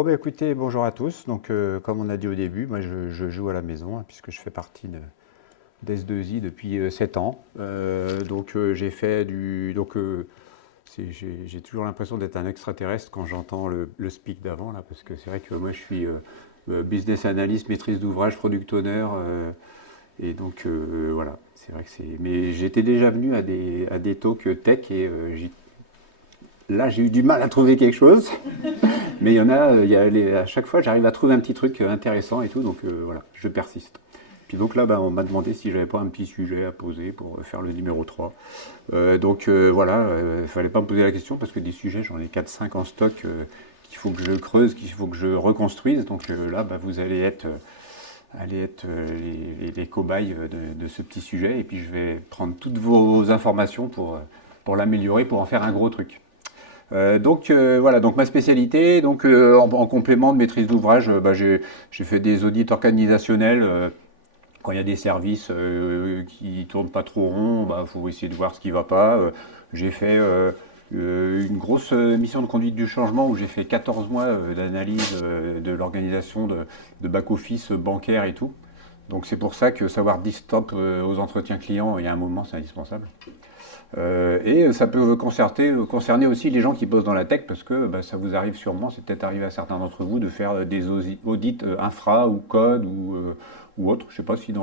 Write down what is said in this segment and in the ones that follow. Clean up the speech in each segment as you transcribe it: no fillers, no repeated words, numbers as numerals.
Bon, bah écoutez, bonjour à tous. Donc, comme on a dit au début, moi je joue à la maison, hein, puisque je fais partie d'S2I depuis 7 ans. J'ai fait du. J'ai toujours l'impression d'être un extraterrestre quand j'entends le speak d'avant, là, parce que c'est vrai que moi je suis business analyst, maîtrise d'ouvrage, product owner. Voilà, c'est vrai que c'est. Mais j'étais déjà venu à des talks tech et là j'ai eu du mal à trouver quelque chose. Mais il y en a, à chaque fois, j'arrive à trouver un petit truc intéressant et tout, donc voilà, je persiste. Puis donc là, bah, on m'a demandé si j'avais pas un petit sujet à poser pour faire le numéro 3. Voilà, il fallait pas me poser la question parce que des sujets, j'en ai 4-5 en stock qu'il faut que je creuse, qu'il faut que je reconstruise. Donc là, bah, vous allez être les cobayes de ce petit sujet et puis je vais prendre toutes vos informations pour l'améliorer, pour en faire un gros truc. Voilà, donc ma spécialité, en complément de maîtrise d'ouvrage, j'ai fait des audits organisationnels. Quand il y a des services qui tournent pas trop rond, bah, faut essayer de voir ce qui va pas. J'ai fait une grosse mission de conduite du changement où j'ai fait 14 mois d'analyse de l'organisation de back-office bancaire et tout. Donc c'est pour ça que savoir dire stop aux entretiens clients, il y a un moment, c'est indispensable. Ça peut concerner aussi les gens qui bossent dans la tech parce que bah, ça vous arrive sûrement, c'est peut-être arrivé à certains d'entre vous de faire des audits infra ou code ou autre. Je ne sais pas si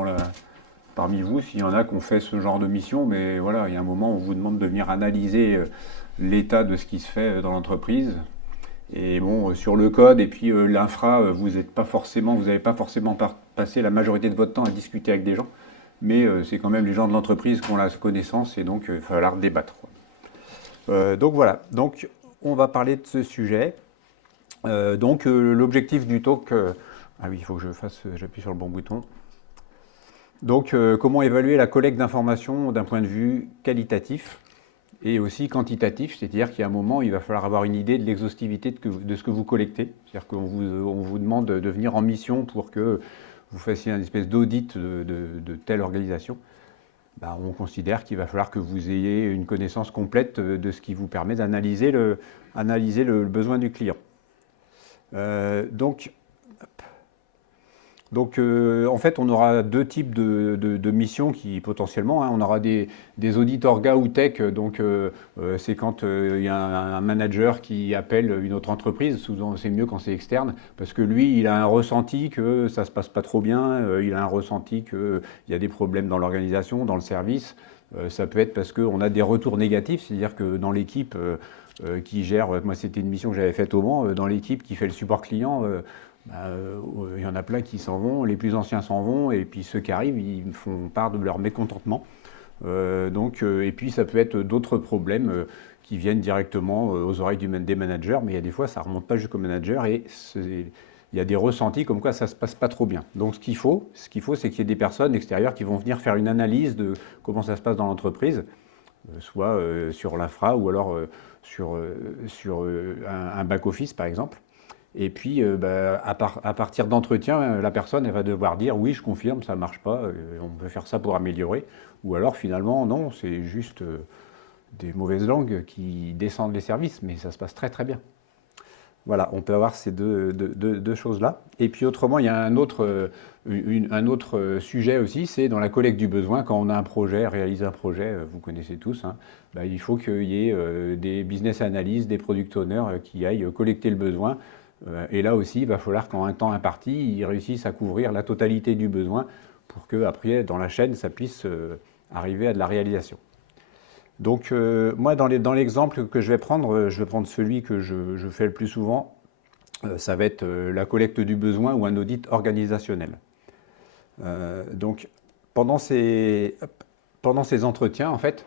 parmi vous, s'il y en a qui ont fait ce genre de mission, mais voilà, il y a un moment où on vous demande de venir analyser l'état de ce qui se fait dans l'entreprise. Et bon, sur le code et puis l'infra, vous n'avez pas forcément passé la majorité de votre temps à discuter avec des gens mais c'est quand même les gens de l'entreprise qui ont la connaissance et donc il va falloir débattre. Donc voilà, donc on va parler de ce sujet. L'objectif du talk, ah oui, il faut que j'appuie sur le bon bouton. Donc comment évaluer la collecte d'informations d'un point de vue qualitatif et aussi quantitatif, c'est-à-dire qu'il y a un moment, il va falloir avoir une idée de l'exhaustivité de ce que vous collectez. C'est-à-dire qu'on vous demande de venir en mission pour que vous fassiez une espèce d'audit de telle organisation. Bah, on considère qu'il va falloir que vous ayez une connaissance complète de ce qui vous permet d'analyser le besoin du client. En fait, on aura deux types de missions qui potentiellement, hein, on aura des audits orga ou tech. C'est quand il y a un manager qui appelle une autre entreprise. Souvent, c'est mieux quand c'est externe parce que lui, il a un ressenti que ça se passe pas trop bien. Il a un ressenti qu'il y a des problèmes dans l'organisation, dans le service. Ça peut être parce qu'on a des retours négatifs, c'est-à-dire que dans l'équipe qui gère, moi c'était une mission que j'avais faite au Mans, dans l'équipe qui fait le support client. Il y en a plein qui s'en vont, les plus anciens s'en vont, et puis ceux qui arrivent, ils font part de leur mécontentement. Et puis ça peut être d'autres problèmes qui viennent directement aux oreilles des managers, mais il y a des fois ça ne remonte pas jusqu'au manager et il y a des ressentis comme quoi ça ne se passe pas trop bien. Donc ce qu'il faut, c'est qu'il y ait des personnes extérieures qui vont venir faire une analyse de comment ça se passe dans l'entreprise, soit sur l'infra ou alors sur un back-office par exemple. Et puis, à partir d'entretien, la personne elle va devoir dire oui, je confirme, ça ne marche pas, on peut faire ça pour améliorer. Ou alors finalement, non, c'est juste des mauvaises langues qui descendent les services, mais ça se passe très très bien. Voilà, on peut avoir ces deux choses-là. Et puis autrement, il y a un autre sujet aussi, c'est dans la collecte du besoin, quand on a un projet, réaliser un projet, vous connaissez tous, hein, il faut qu'il y ait des business analysts, des product owners qui aillent collecter le besoin. Et là aussi, il va falloir qu'en un temps imparti, ils réussissent à couvrir la totalité du besoin pour que après, dans la chaîne, ça puisse arriver à de la réalisation. Donc moi, dans l'exemple que je vais prendre celui que je fais le plus souvent. Ça va être la collecte du besoin ou un audit organisationnel. Donc pendant ces entretiens, en fait,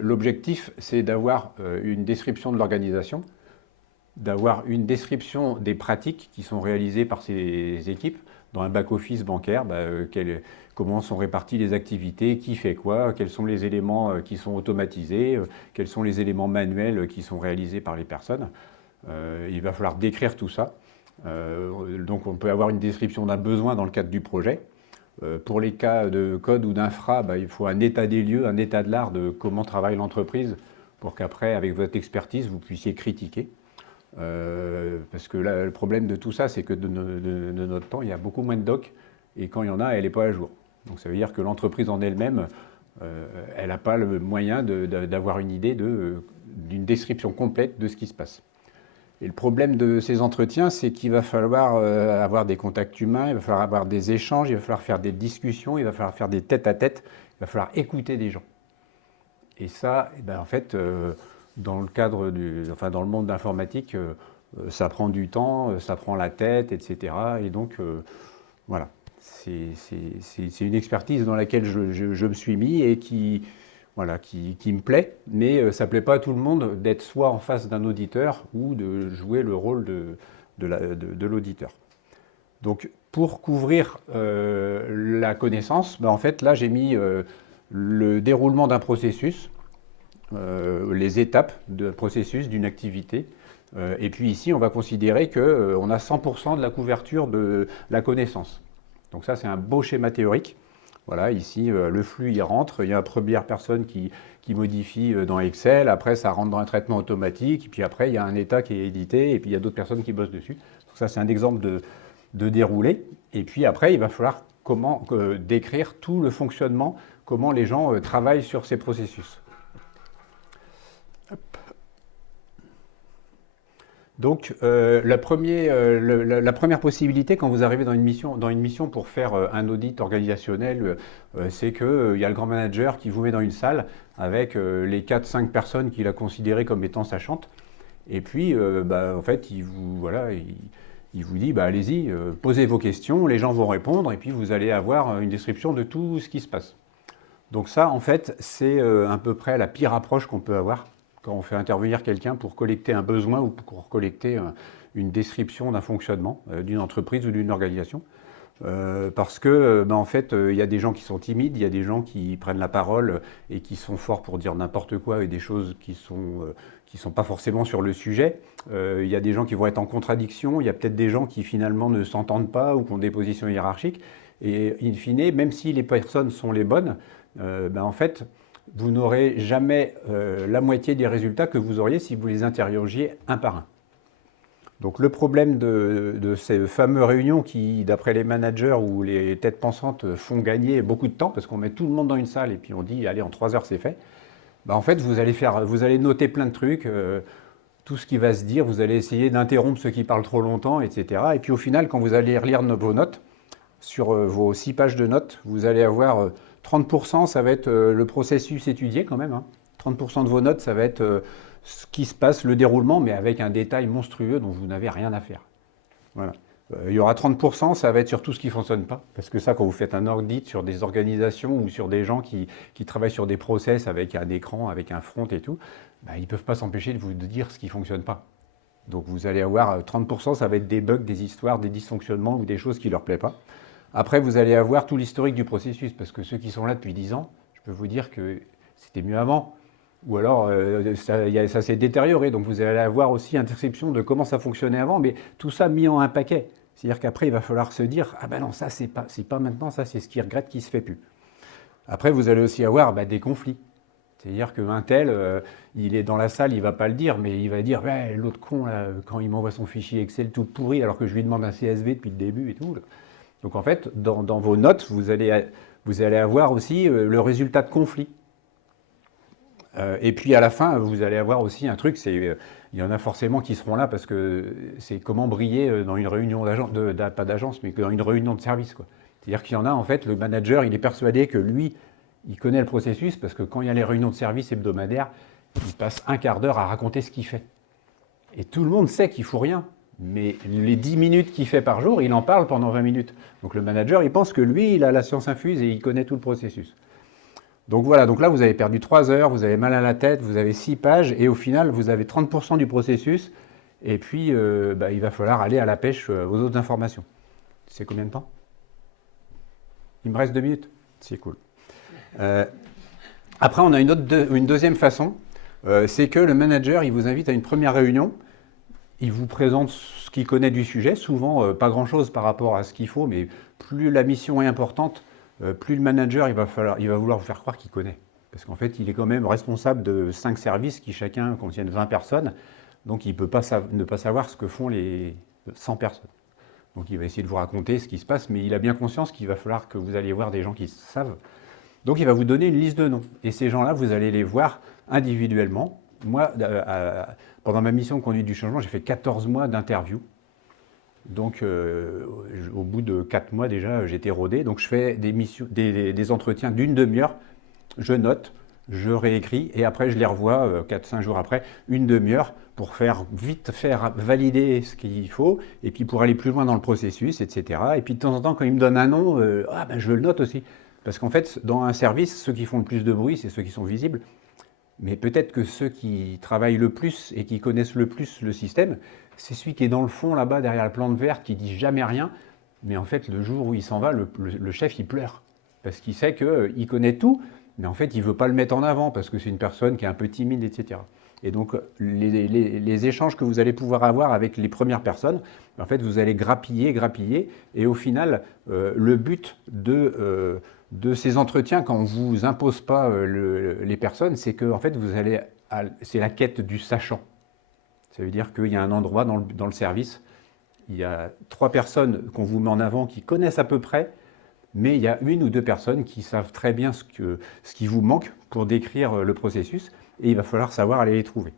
l'objectif, c'est d'avoir une description de l'organisation, d'avoir une description des pratiques qui sont réalisées par ces équipes dans un back-office bancaire, comment sont réparties les activités, qui fait quoi, quels sont les éléments qui sont automatisés, quels sont les éléments manuels qui sont réalisés par les personnes. Il va falloir décrire tout ça. Donc on peut avoir une description d'un besoin dans le cadre du projet. Pour les cas de code ou d'infra, il faut un état des lieux, un état de l'art de comment travaille l'entreprise pour qu'après, avec votre expertise, vous puissiez critiquer. Parce que là, le problème de tout ça, c'est que de notre temps, il y a beaucoup moins de doc, et quand il y en a, elle n'est pas à jour. Donc ça veut dire que l'entreprise en elle-même, elle n'a pas le moyen d'avoir une idée d'une description complète de ce qui se passe. Et le problème de ces entretiens, c'est qu'il va falloir avoir des contacts humains, il va falloir avoir des échanges, il va falloir faire des discussions, il va falloir faire des tête-à-tête, il va falloir écouter des gens. Et ça, eh ben, en fait, dans le cadre dans le monde de l'informatique, ça prend du temps, ça prend la tête, etc. Et donc, voilà, c'est une expertise dans laquelle je me suis mis et voilà, qui me plaît, mais ça ne plaît pas à tout le monde d'être soit en face d'un auditeur ou de jouer le rôle de l'auditeur. Donc, pour couvrir la connaissance, ben, en fait, là, j'ai mis le déroulement d'un processus, les étapes d'un processus, d'une activité. Et puis ici, on va considérer qu'on a 100% de la couverture de la connaissance. Donc ça, c'est un beau schéma théorique. Voilà, ici, le flux, il rentre, il y a une première personne qui modifie dans Excel, après, ça rentre dans un traitement automatique, et puis après, il y a un état qui est édité, et puis il y a d'autres personnes qui bossent dessus. Donc ça, c'est un exemple de déroulé. Et puis après, il va falloir décrire tout le fonctionnement, comment les gens travaillent sur ces processus. Donc, la première possibilité quand vous arrivez dans une mission pour faire un audit organisationnel, c'est qu'il y a le grand manager qui vous met dans une salle avec les 4-5 personnes qu'il a considérées comme étant sachantes. Et puis, en fait, il vous dit, allez-y, posez vos questions, les gens vont répondre, et puis vous allez avoir une description de tout ce qui se passe. Donc ça, en fait, c'est à peu près la pire approche qu'on peut avoir quand on fait intervenir quelqu'un pour collecter un besoin ou pour collecter une description d'un fonctionnement d'une entreprise ou d'une organisation. Parce que, en fait, il y a des gens qui sont timides, il y a des gens qui prennent la parole et qui sont forts pour dire n'importe quoi et des choses qui sont pas forcément sur le sujet. Il y a des gens qui vont être en contradiction, il y a peut-être des gens qui finalement ne s'entendent pas ou qui ont des positions hiérarchiques. Et in fine, même si les personnes sont les bonnes, en fait, vous n'aurez jamais la moitié des résultats que vous auriez si vous les interrogiez un par un. Donc le problème de ces fameuses réunions qui, d'après les managers ou les têtes pensantes, font gagner beaucoup de temps, parce qu'on met tout le monde dans une salle et puis on dit, allez, en 3 heures c'est fait, en fait, vous allez noter plein de trucs, tout ce qui va se dire, vous allez essayer d'interrompre ceux qui parlent trop longtemps, etc. Et puis au final, quand vous allez relire vos notes, sur vos 6 pages de notes, vous allez avoir 30%, ça va être le processus étudié quand même. Hein. 30% de vos notes, ça va être ce qui se passe, le déroulement, mais avec un détail monstrueux dont vous n'avez rien à faire. Voilà. Il y aura 30%, ça va être sur tout ce qui ne fonctionne pas. Parce que ça, quand vous faites un audit sur des organisations ou sur des gens qui travaillent sur des process avec un écran, avec un front et tout, ils ne peuvent pas s'empêcher de vous dire ce qui ne fonctionne pas. Donc vous allez avoir 30%, ça va être des bugs, des histoires, des dysfonctionnements ou des choses qui ne leur plaisent pas. Après, vous allez avoir tout l'historique du processus, parce que ceux qui sont là depuis 10 ans, je peux vous dire que c'était mieux avant. Ou alors, ça s'est détérioré. Donc, vous allez avoir aussi une description de comment ça fonctionnait avant, mais tout ça mis en un paquet. C'est-à-dire qu'après, il va falloir se dire, ah ben non, ça, c'est pas maintenant, ça, c'est ce qu'il regrette qui ne se fait plus. Après, vous allez aussi avoir des conflits. C'est-à-dire qu'un tel, il est dans la salle, il ne va pas le dire, mais il va dire, l'autre con, là, quand il m'envoie son fichier Excel tout pourri, alors que je lui demande un CSV depuis le début et tout. Là. Donc en fait, dans vos notes, vous allez avoir aussi le résultat de conflit. Et puis à la fin, vous allez avoir aussi un truc, il y en a forcément qui seront là parce que c'est comment briller dans une réunion d'agence, pas d'agence, mais dans une réunion de service. C'est-à-dire qu'il y en a, en fait, le manager, il est persuadé que lui, il connaît le processus parce que quand il y a les réunions de service hebdomadaires, il passe un quart d'heure à raconter ce qu'il fait. Et tout le monde sait qu'il ne fout rien. Mais les 10 minutes qu'il fait par jour, il en parle pendant 20 minutes. Donc le manager, il pense que lui, il a la science infuse et il connaît tout le processus. Donc voilà, donc là, vous avez perdu 3 heures, vous avez mal à la tête, vous avez 6 pages, et au final, vous avez 30% du processus, et puis il va falloir aller à la pêche aux autres informations. C'est combien de temps? Il me reste 2 minutes? C'est cool. Après, on a une deuxième façon, c'est que le manager, il vous invite à une première réunion. Il vous présente ce qu'il connaît du sujet, souvent pas grand-chose par rapport à ce qu'il faut, mais plus la mission est importante, plus le manager il va vouloir vous faire croire qu'il connaît. Parce qu'en fait, il est quand même responsable de 5 services qui chacun contiennent 20 personnes. Donc il ne peut pas ne pas savoir ce que font les 100 personnes. Donc il va essayer de vous raconter ce qui se passe, mais il a bien conscience qu'il va falloir que vous alliez voir des gens qui savent. Donc il va vous donner une liste de noms. Et ces gens-là, vous allez les voir individuellement. Moi, pendant ma mission de conduite du changement, j'ai fait 14 mois d'interview. Donc au bout de 4 mois déjà, j'étais rodé. Donc je fais des entretiens d'une demi-heure. Je note, je réécris et après je les revois 4-5 jours après, une demi-heure pour vite faire valider ce qu'il faut et puis pour aller plus loin dans le processus, etc. Et puis de temps en temps, quand ils me donnent un nom, je le note aussi. Parce qu'en fait, dans un service, ceux qui font le plus de bruit, c'est ceux qui sont visibles. Mais peut-être que ceux qui travaillent le plus et qui connaissent le plus le système, c'est celui qui est dans le fond là-bas, derrière la plante verte, qui dit jamais rien. Mais en fait, le jour où il s'en va, le chef, il pleure. Parce qu'il sait qu'il connaît tout, mais en fait, il ne veut pas le mettre en avant parce que c'est une personne qui est un peu timide, etc. Et donc, les échanges que vous allez pouvoir avoir avec les premières personnes, en fait, vous allez grappiller, et au final, le but de ces entretiens, quand on ne vous impose pas les personnes, c'est que en fait, c'est la quête du sachant. Ça veut dire qu'il y a un endroit dans le service, il y a 3 personnes qu'on vous met en avant qui connaissent à peu près, mais il y a 1 ou 2 personnes qui savent très bien ce qui vous manque pour décrire le processus, et il va falloir savoir aller les trouver.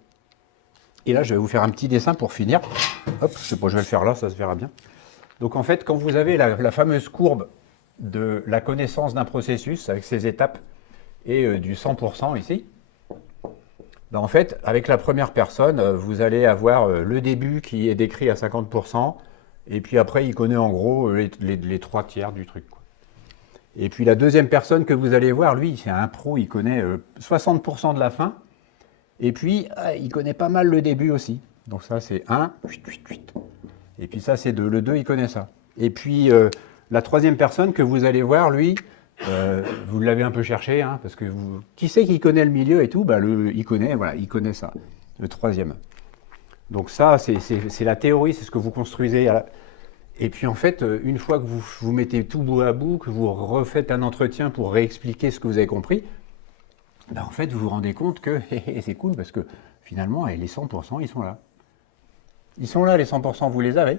Et là, je vais vous faire un petit dessin pour finir. Hop, je sais pas, je vais le faire là, ça se verra bien. Donc en fait, quand vous avez la fameuse courbe de la connaissance d'un processus avec ses étapes et du 100% ici, ben en fait, avec la première personne, vous allez avoir le début qui est décrit à 50%, et puis après, il connaît en gros les 3 tiers du truc, quoi. Et puis la deuxième personne que vous allez voir, lui, c'est un pro, il connaît 60% de la fin, et puis il connaît pas mal le début aussi. Donc ça, c'est 1, et puis ça, c'est 2. Le 2, il connaît ça. Et puis la troisième personne que vous allez voir, lui, vous l'avez un peu cherché, hein, parce que qui c'est qui connaît le milieu et tout, bah, il connaît ça, le troisième. Donc ça, c'est la théorie, c'est ce que vous construisez. Et puis en fait, une fois que vous mettez tout bout à bout, que vous refaites un entretien pour réexpliquer ce que vous avez compris, bah, en fait, vous vous rendez compte que c'est cool parce que finalement, les 100%, ils sont là. Ils sont là, les 100%, vous les avez.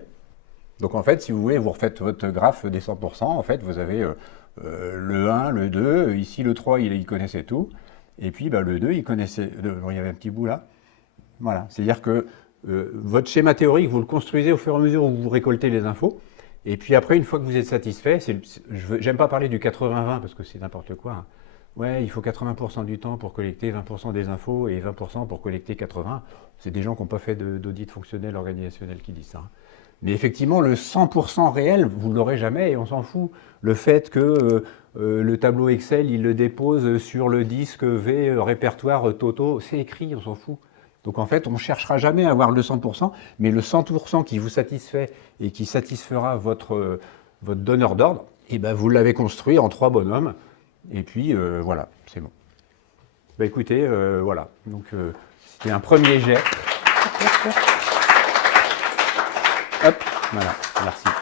Donc en fait, si vous voulez, vous refaites votre graphe des 100%, en fait, vous avez le 1, le 2, ici le 3, il connaissait tout, et puis bah, le 2, il connaissait, il y avait un petit bout là. Voilà, c'est-à-dire que votre schéma théorique, vous le construisez au fur et à mesure où vous récoltez les infos, et puis après, une fois que vous êtes satisfait, j'aime pas parler du 80-20 parce que c'est n'importe quoi, hein. Ouais, il faut 80% du temps pour collecter 20% des infos et 20% pour collecter 80%. C'est des gens qui n'ont pas fait d'audit fonctionnel organisationnel qui disent ça, hein. Mais effectivement, le 100% réel, vous ne l'aurez jamais et on s'en fout. Le fait que le tableau Excel, il le dépose sur le disque V, répertoire Toto, c'est écrit, on s'en fout. Donc en fait, on ne cherchera jamais à avoir le 100%, mais le 100% qui vous satisfait et qui satisfera votre donneur d'ordre, et ben vous l'avez construit en 3 bonhommes. Et puis voilà, c'est bon. Bah écoutez, voilà. Donc c'était un premier jet. Hop, voilà, merci.